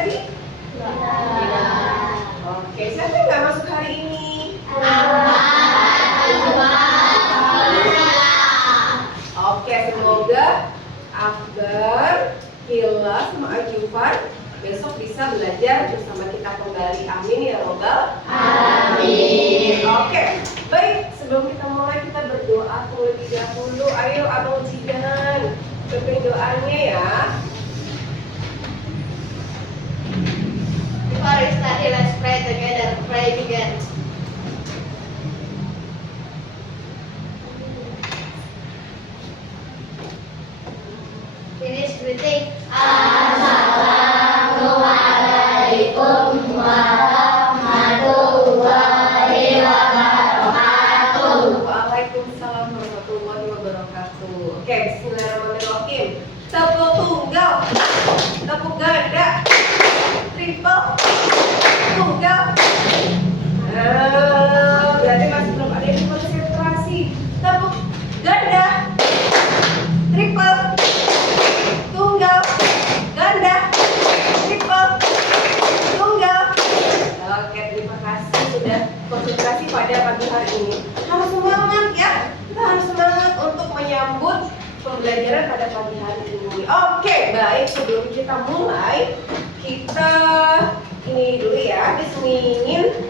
tadi? Oke, siapa yang nggak masuk hari ini? Oke, semoga Akbar, Hila, sama Ajufan besok bisa belajar bersama kita kembali. Amin ya robbal alamin. Oke, baik. Sebelum kita mulai, kita berdoa terlebih dahulu. Ayo Abang Jidan, pimpin doanya ya. Before we study, let's pray together. Pray begin. Finish greeting. Assalamualaikum warahmatullahi wabarakatuh. Waalaikumsalam warahmatullahi wabarakatuh. Oke, bismillahirrahmanirrahim. Tepuk tunggal, tepuk ganda, triple, tunggal. Berarti masih belum ada yang konsentrasi. Tepuk ganda, triple, tunggal, ganda, triple, tunggal. Oke, terima kasih sudah konsentrasi pada pagi hari ini. Harus semangat ya. Kita harus semangat untuk menyambut pembelajaran pada pagi hari ini. Oke, baik. Sebelum kita mulai, kita ini dulu ya. Ingin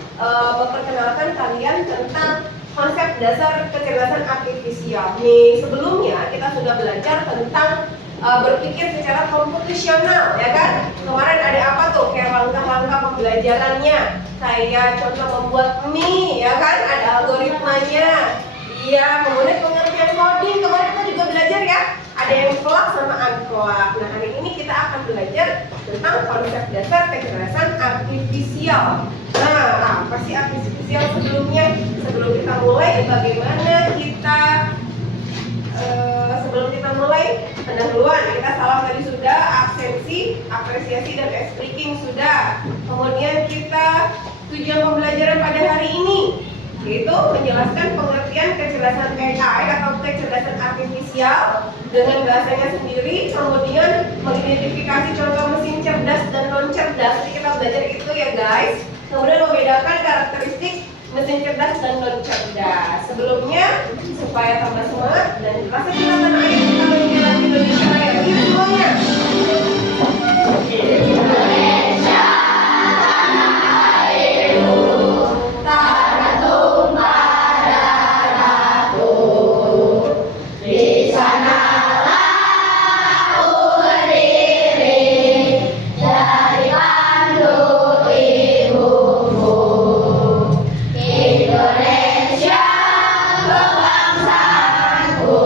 memperkenalkan kalian tentang konsep dasar kecerdasan artifisial. Nih, sebelumnya kita sudah belajar tentang berpikir secara komputasional, ya kan? Kemarin ada apa tuh? Kayak langkah-langkah pembelajarannya. Kayak contoh membuat mie, ya kan? Ada algoritmanya. Iya, kemudian pengertian coding. Kemarin kita juga belajar ya. Ada yang plug sama unplug. Nah, hari ini kita akan belajar tentang konsep dasar kecerdasan artifisial. Nah, apa sih artifisial sebelumnya? Sebelum kita mulai, bagaimana kita sebelum kita mulai pendahuluan, kita salam tadi sudah, absensi, apresiasi, dan speaking sudah. Kemudian kita tujuan pembelajaran pada hari ini yaitu menjelaskan pengertian kecerdasan AI atau kecerdasan artifisial dengan bahasanya sendiri, kemudian mengidentifikasi contoh mesin cerdas dan non cerdas. Jadi kita belajar itu ya guys. Kemudian membedakan karakteristik mesin cerdas dan non cerdas. Sebelumnya supaya tambah semangat dan jelas kita tanah air kita menjalan Indonesia Raya. Yuk semuanya. Indonesia, tanah airku, tanah tumpah darahku. Di sanalah aku berdiri dari pandu ibuku. Indonesia, kebangsaanku,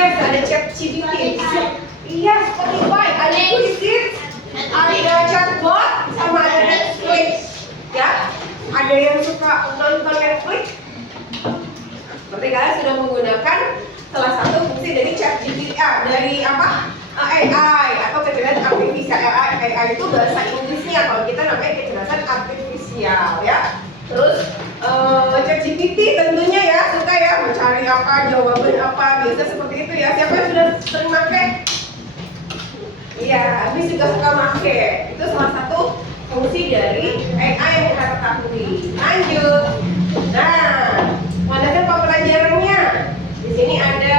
Yes, ada ChatGPT. Iya, Spotify, ada Quizlet, ada chatbot, sama ada Netflix. Ya, ada yang suka nonton Netflix. Berarti kalian sudah menggunakan salah satu fungsi dari ChatGPT, dari apa? AI atau kecerdasan artifisial. AI itu bahasa Inggrisnya, kalau kita namanya kecerdasan artifisial, ya. Terus ChatGPT tentunya ya suka ya mencari apa, jawaban apa, biasa seperti itu ya. Siapa yang sudah sering pakai? Iya, Habis juga suka pakai. Itu salah satu fungsi dari AI yang kita ketahui. Lanjut. Nah, mana apa pelajarannya? Di sini ada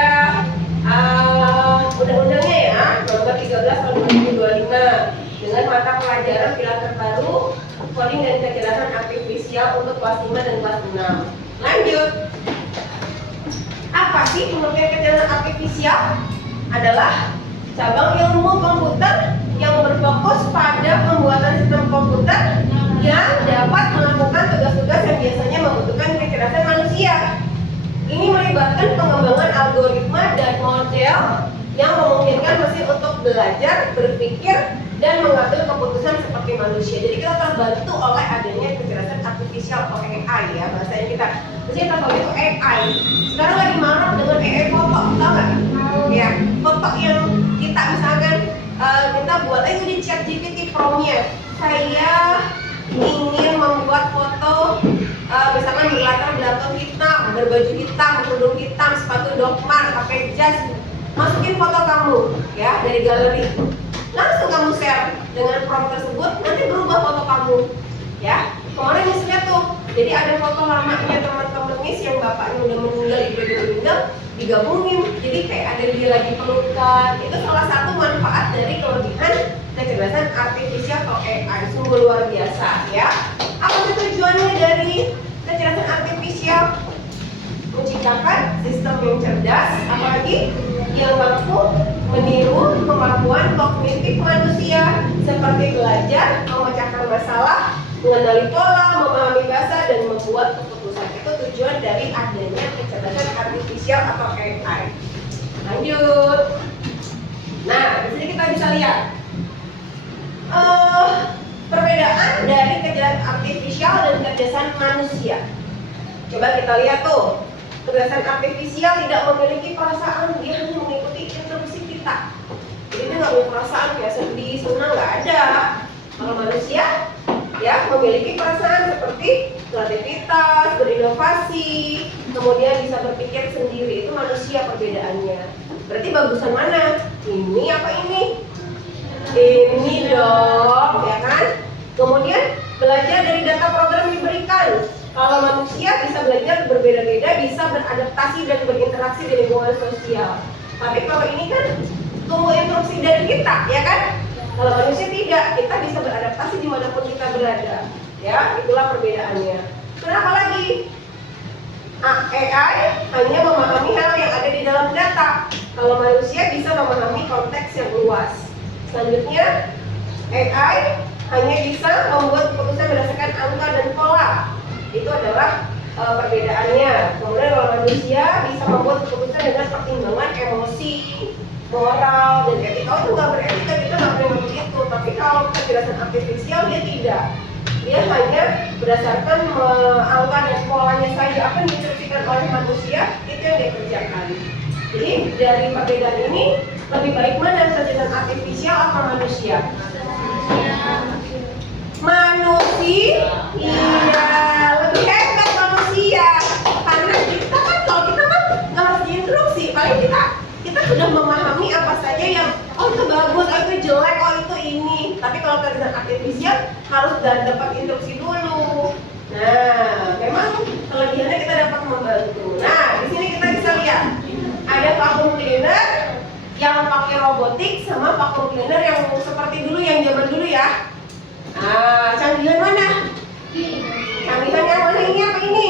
undang-undangnya ya, nomor 13 tahun 2025 dengan mata pelajaran pilihan terbaru coding dan kecerdasan artifisial untuk kelas 5 dan kelas 6. Lanjut. Apa sih pengertian kecerdasan artifisial? Adalah cabang ilmu komputer yang berfokus pada pembuatan sistem komputer yang dapat melakukan tugas-tugas yang biasanya membutuhkan kecerdasan manusia. Ini melibatkan pengembangan algoritma dan model yang memungkinkan mesin untuk belajar, berpikir, dan mengambil keputusan seperti manusia. Jadi kita terbantu oleh adanya kecerdasan artifisial atau AI ya bahasanya kita. Jadi kita tahu itu AI. Sekarang lagi marah dengan AI foto, tahu nggak? Ya, foto yang kita misalkan kita buat itu di ChatGPT prompt-nya. Saya ingin membuat foto misalkan berlatar belakang hitam, berbaju hitam, kerudung hitam, sepatu dokmar, pakai jas, masukin foto kamu ya dari galeri, langsung kamu share dengan prompt tersebut, nanti berubah foto kamu ya. Kemarin misalnya tuh, jadi ada foto lamanya teman-teman Miss yang bapaknya udah meninggal, ibunya udah meninggal, digabungin, jadi kayak ada dia lagi pelukan. Itu salah satu manfaat dari kelebihan kecerdasan artifisial atau AI, sungguh luar biasa ya. Apa sih tujuannya dari kecerdasan artifisial? Menciptakan sistem yang cerdas, apalagi yang mampu meniru kemampuan kognitif manusia seperti belajar, memecahkan masalah, mengenali pola, memahami bahasa, dan membuat keputusan. Itu tujuan dari adanya kecerdasan artifisial atau AI. Lanjut. Nah, di sini kita bisa lihat perbedaan dari kecerdasan artifisial dan kecerdasan manusia. Coba kita lihat tuh. Kecerdasan artifisial tidak memiliki perasaan, dia hanya mengikuti instruksi kita. Jadi dia nggak punya perasaan kayak sedih, senang, nggak ada. Kalau manusia ya memiliki perasaan seperti kreativitas, berinovasi, kemudian bisa berpikir sendiri. Itu manusia perbedaannya. Berarti bagusan mana? Ini apa ini? Ini dong, ya kan? Kemudian belajar dari data program yang diberikan. Kalau manusia bisa belajar berbeda-beda, bisa beradaptasi dan berinteraksi di lingkungan sosial. Tapi kalau ini kan tunggu instruksi dari kita, ya kan? Kalau manusia tidak, kita bisa beradaptasi dimanapun kita berada. Ya, itulah perbedaannya. Kenapa lagi? AI hanya memahami hal yang ada di dalam data. Kalau manusia bisa memahami konteks yang luas. Selanjutnya, AI hanya bisa membuat keputusan berdasarkan angka dan pola. Itu adalah perbedaannya. Kemudian kalau manusia bisa membuat keputusan dengan pertimbangan emosi, moral, dan etika. Itu nggak beretika, kita nggak boleh begitu. Tapi kalau kecerdasan artifisial dia tidak. Dia hanya berdasarkan angka dan polanya saja. Apa yang diinstruksikan oleh manusia itu yang dia kerjakan. Jadi dari perbedaan ini lebih baik mana kecerdasan artifisial atau manusia? Manusia, iya, lebih hebat manusia. Karena kita kan, kalau kita kan nggak harus diinstruksi, paling kita sudah memahami apa saja yang itu bagus, itu jelek, itu ini. Tapi kalau kecerdasan artifisial harus dapat instruksi dulu. Nah, memang kelebihannya kita dapat membantu. Nah, di sini kita bisa lihat ada vacuum cleaner yang pakai robotik sama vacuum cleaner yang seperti dulu, yang zaman dulu ya. Nah, canggihan mana? Canggihan yang mana, ini apa ini?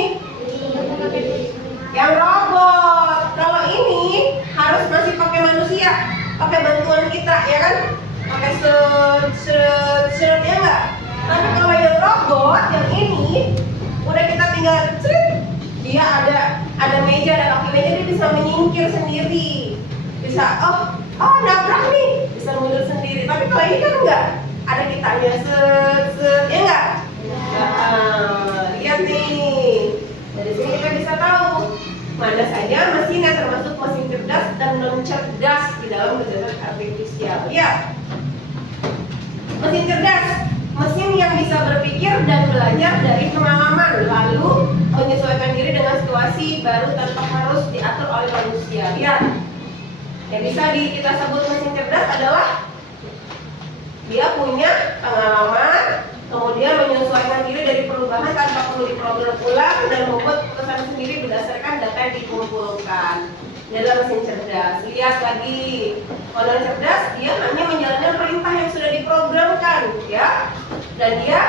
Yang robot. Kalau ini harus masih pakai manusia, pakai bantuan kita, ya kan? Pakai seret ya enggak? Tapi kalau yang robot, yang ini udah kita tinggal dia ada meja, ada kaki meja, dia bisa menyingkir sendiri. bisa nabrak nih, bisa mundur sendiri. Tapi kalau ini kan enggak, ada kitanya set, ya enggak? Lihat nih, dari sini kita bisa tahu mana saja mesin yang termasuk mesin cerdas dan non cerdas di dalam kecerdasan artifisial. Lihat, mesin cerdas, mesin yang bisa berpikir dan belajar dari pengalaman, lalu menyesuaikan diri dengan situasi baru tanpa harus diatur oleh manusia. Lihat, yang bisa kita sebut mesin cerdas adalah dia punya pengalaman, kemudian menyesuaikan diri dari perubahan tanpa perlu diprogram ulang dan membuat keputusan sendiri berdasarkan data yang dikumpulkan. Ini adalah mesin cerdas. Lihat lagi, kalau cerdas dia hanya menjalankan perintah yang sudah diprogramkan, ya, dan dia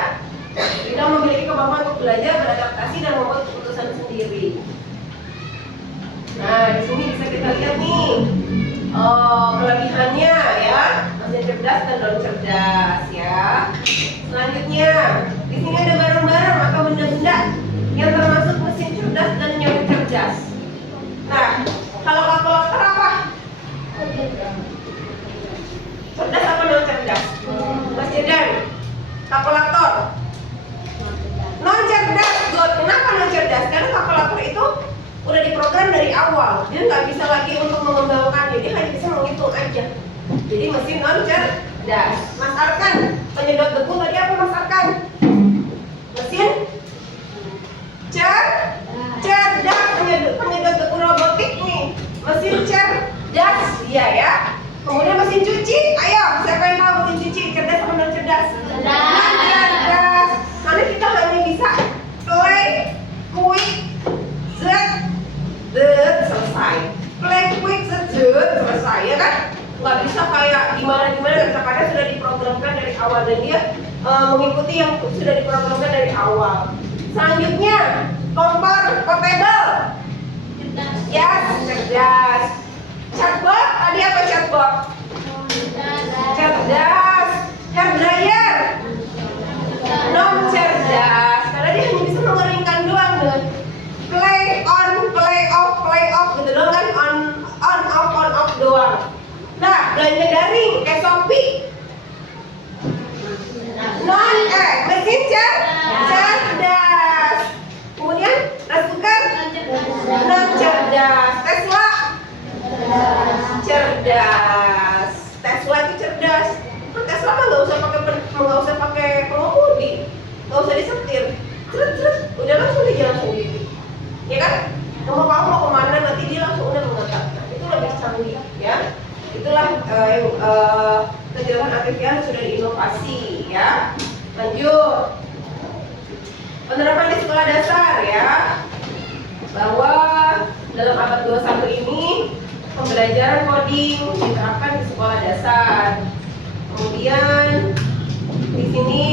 tidak memiliki kemampuan untuk belajar, beradaptasi dan membuat keputusan sendiri. Nah, di sini bisa kita lihat nih, kelebihannya ya, mesin cerdas dan non cerdas ya. Selanjutnya, di sini ada barang-barang atau benda-benda yang termasuk mesin cerdas dan non cerdas. Nah, kalau kalkulator apa? Cerdas apa non cerdas? Mas Jedan, kalkulator non cerdas. Kenapa non cerdas? Karena kalkulator itu udah diprogram dari awal, dia nggak bisa lagi untuk mengembangkannya, dia hanya bisa menghitung aja. Jadi mesin non cerdas. Mas Arkan, penyedot debu tadi apa Mas Arkan? Mesin cerdas, penyedot debu robotik nih, mesin cerdas, iya ya. Kemudian mesin cuci, ayo siapa yang tahu mesin cuci cerdas atau non cerdas? Cerdas. Karena kita hanya bisa play, quick, selesai. Play, quick, selesai, ya kan? Nggak bisa kayak gimana karena sudah diprogramkan dari awal dan dia mengikuti yang sudah diprogramkan dari awal. Selanjutnya, kompor portable. Ya, cerdas. Chatbot, tadi apa chatbot? Cerdas. Hair dryer, non cerdas, karena dia hanya bisa mengeringkan doang dengan play on, play off gitu doang kan, on off doang. Nah, belanja daring kayak Shopee, mesin cerdas. Kemudian rice cooker non cerdas. Tesla cerdas. Tesla itu cerdas. Tesla mah nggak usah pakai pengemudi, nggak usah disetir, udah langsung dia jalan sendiri, ya kan? Kamu mau kemana nanti dia langsung udah mengatakan. Itu lebih canggih, ya. Itulah kecerdasan artifisial sudah diinovasi, ya. Lanjut, penerapan di sekolah dasar, ya, bahwa dalam abad 21 ini pembelajaran coding diterapkan di sekolah dasar. Kemudian di sini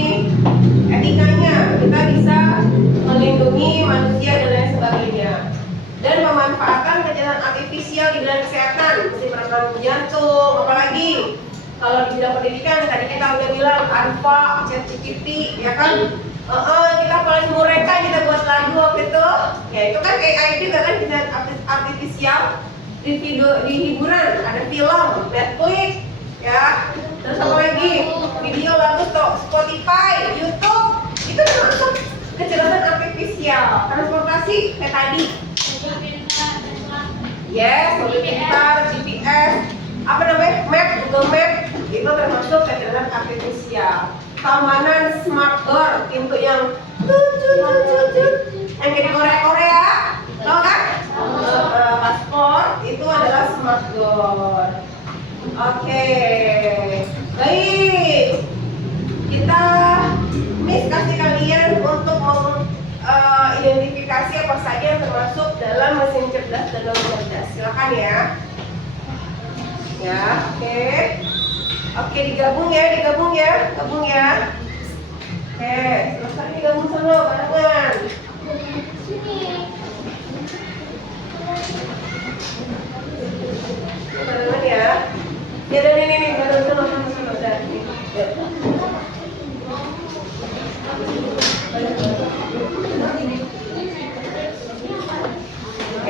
etikanya, kita bisa melindungi manusia dan lain sebagainya. Dan pemanfaatan kecerdasan artifisial di bidang kesehatan, mesin peredaran jantung, apalagi kalau di bidang pendidikan tadi kita udah bilang Canva, ChatGPT, ya kan? Kita paling mereka kita buat lagu waktu itu, ya itu kan AI juga kan, kecerdasan artifisial di hiburan, ada film, Netflix, ya. Terus apa lagi? Video lagu Spotify, YouTube, itu termasuk kecerdasan artifisial. Transportasi kayak tadi. Yes, mobil pintar, GPS, apa namanya? Map, Google Map, itu termasuk kecerdasan artifisial. Keamanan smart door, pintu yang yang kayak di Korea, tau kan? Paspor itu adalah smart door. Oke, baik. Kita kasih kalian untuk mengidentifikasi apa saja yang termasuk dalam mesin cerdas dan non cerdas. Silakan ya. Ya, oke. Oke, digabung ya. Oke, selesai digabung sama barengan. Barengan ya. Ya dan ini baru sama udah nih.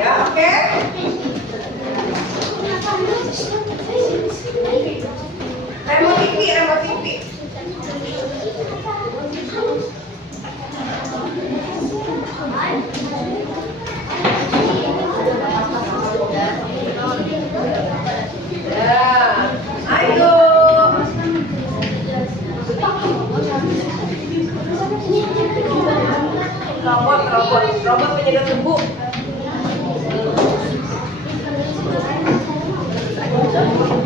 Ya, oke. Robot penyedot debu.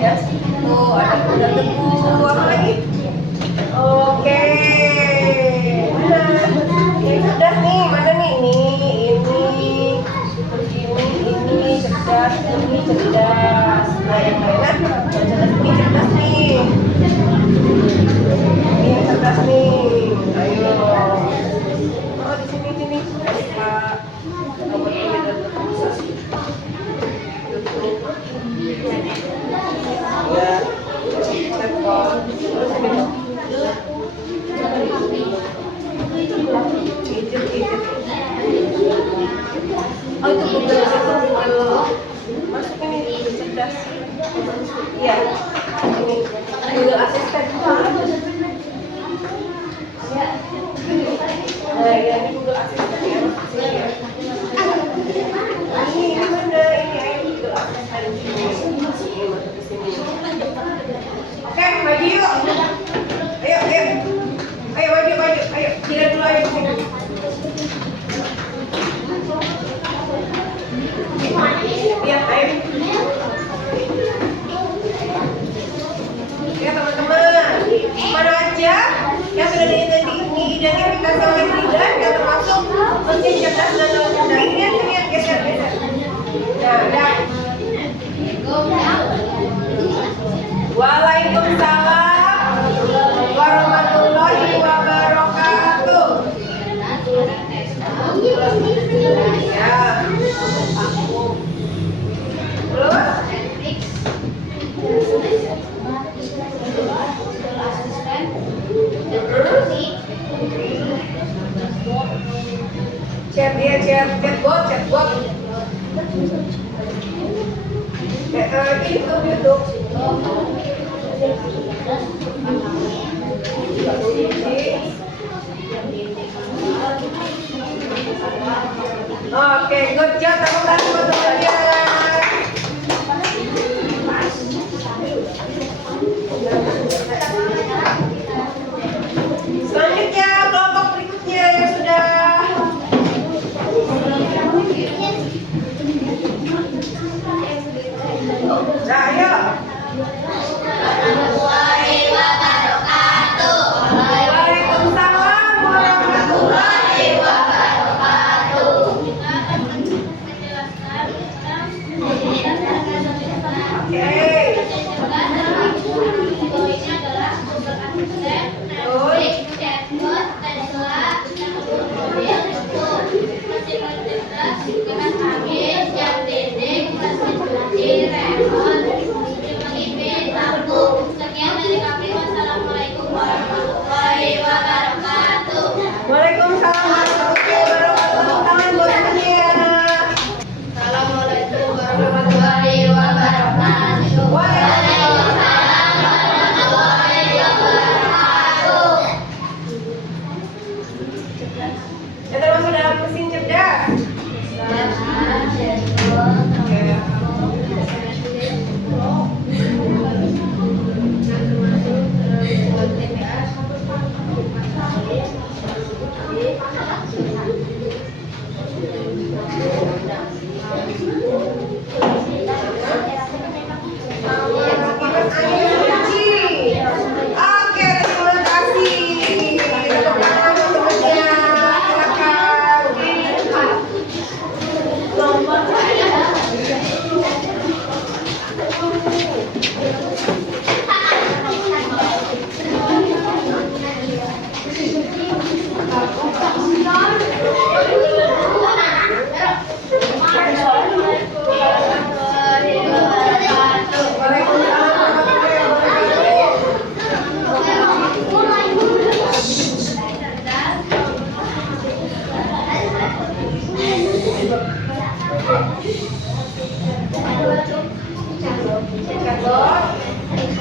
Ya, tuh ada penyedot debu. Apa lagi? Oke. Ini cerdas nih, mana nih? Ini cerdas, ini cerdas. Nah, yang lainnya yang cerdas ini cerdas nih. Ini yang cerdas nih. Ayo. Oh, di sini. Kak. Robot penyedot debu. Ya. Telepon. Oh, itu Google. Masuk ini cerdas. Iya. Ini Google Assistant. Nah, ya, ini Google Assistant ya. Ini mana? Ini ayo Google Assistant. Oke, maju yuk. Ayo. Ayo maju. Ayo, jalan dulu ayo. Ya, ayo. Ya teman-teman, mana aja yang sudah diidentifikasi oleh Zidan yang termasuk mesin cerdas dan non cerdas. Ini yang geser. Nah, udah. Waalaikumsalam warahmatullahi wabarakatuh. Ya. Chatbot. YouTube. Oke, good job teman-temannya. Selanjutnya kelompok berikutnya yang sudah. Nah, ayo. Waalaikumsalam warahmatullahi wabarakatuh. Sekian dari kami. Wassalamualaikum warahmatullahi wabarakatuh. Waalaikumsalam warahmatullahi wabarakatuh. Tangan buat semuanya. Assalamualaikum warahmatullahi wabarakatuh. Waalaikumsalam warahmatullahi wabarakatuh. Yang termasuk dalam mesin cerdas. Oke, terima kasih. Tepuk tangan untuk temannya.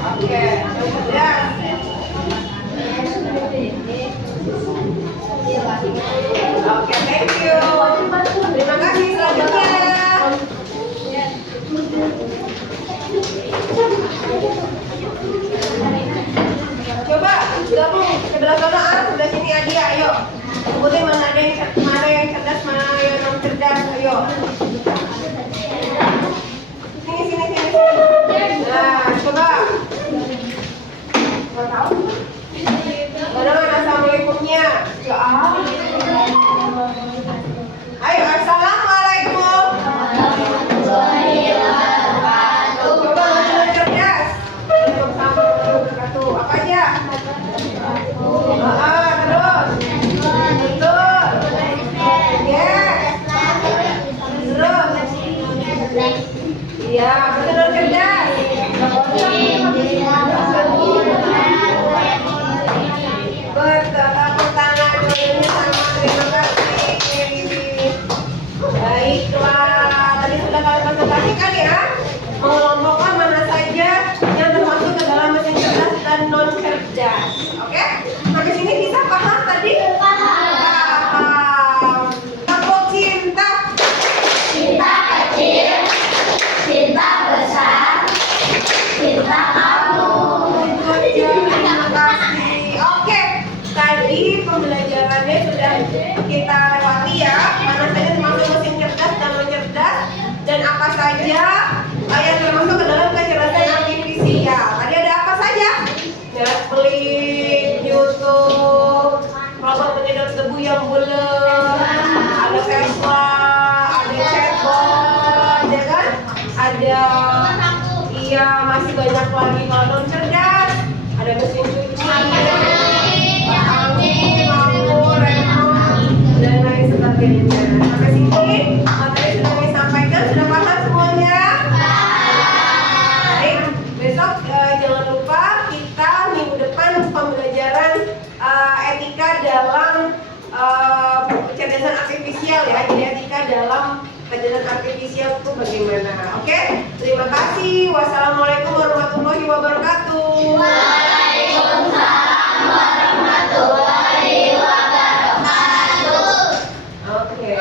Oke, cerdas. Oke, thank you. Terima kasih selanjutnya. Coba gabung sebelah sana A, sebelah sini Adia, ayo. Sebutin mana yang cerdas, mana yang non cerdas. Ayo. Sini. Nah, coba. Nggak tahu. Mana assalamualaikumnya? Ayo, assalamualaikum. Coba yang cerdas. Waalaikumsalam warahmatullahi wabarakatuh. Apa aja? Terus. Betul. Yes. Terus. Iya, betul cerdas. Betul, tepuk tangan dulunya sama terima kasih. Baiklah, tadi sudah kalian presentasikan ya, mengelompokkan mana saja yang termasuk ke dalam mesin cerdas dan non cerdas. Oke? Sampai sini bisa paham tadi? Paham. Tepuk cinta. Cinta kecil, cinta besar, cinta kamu. Terima kasih. Oke, tadi pembelajarannya sudah kita lewati ya. Mana saja termasuk mesin cerdas dan non cerdas dan apa saja yang termasuk ke dalam kecerdasan artifisial. Tadi ada apa saja? Netflix, YouTube, robot penyedot debu yang bulat, ada Tesla, ada chatbot, ya kan? Ada, iya masih banyak lagi kalau non cerdas. Ada mesin cuci, angin, lampu, remote, dan lain sebagainya. Sampai sini materi sudah disampaikan, sudah paham semuanya? Baik, besok jangan lupa kita minggu depan pembelajaran etika dalam kecerdasan artifisial ya. Jadi etika dalam kecerdasan artifisial itu bagaimana? Oke, terima kasih. Wassalamualaikum warahmatullahi wabarakatuh. Waalaikumsalam warahmatullahi wabarakatuh. Oke.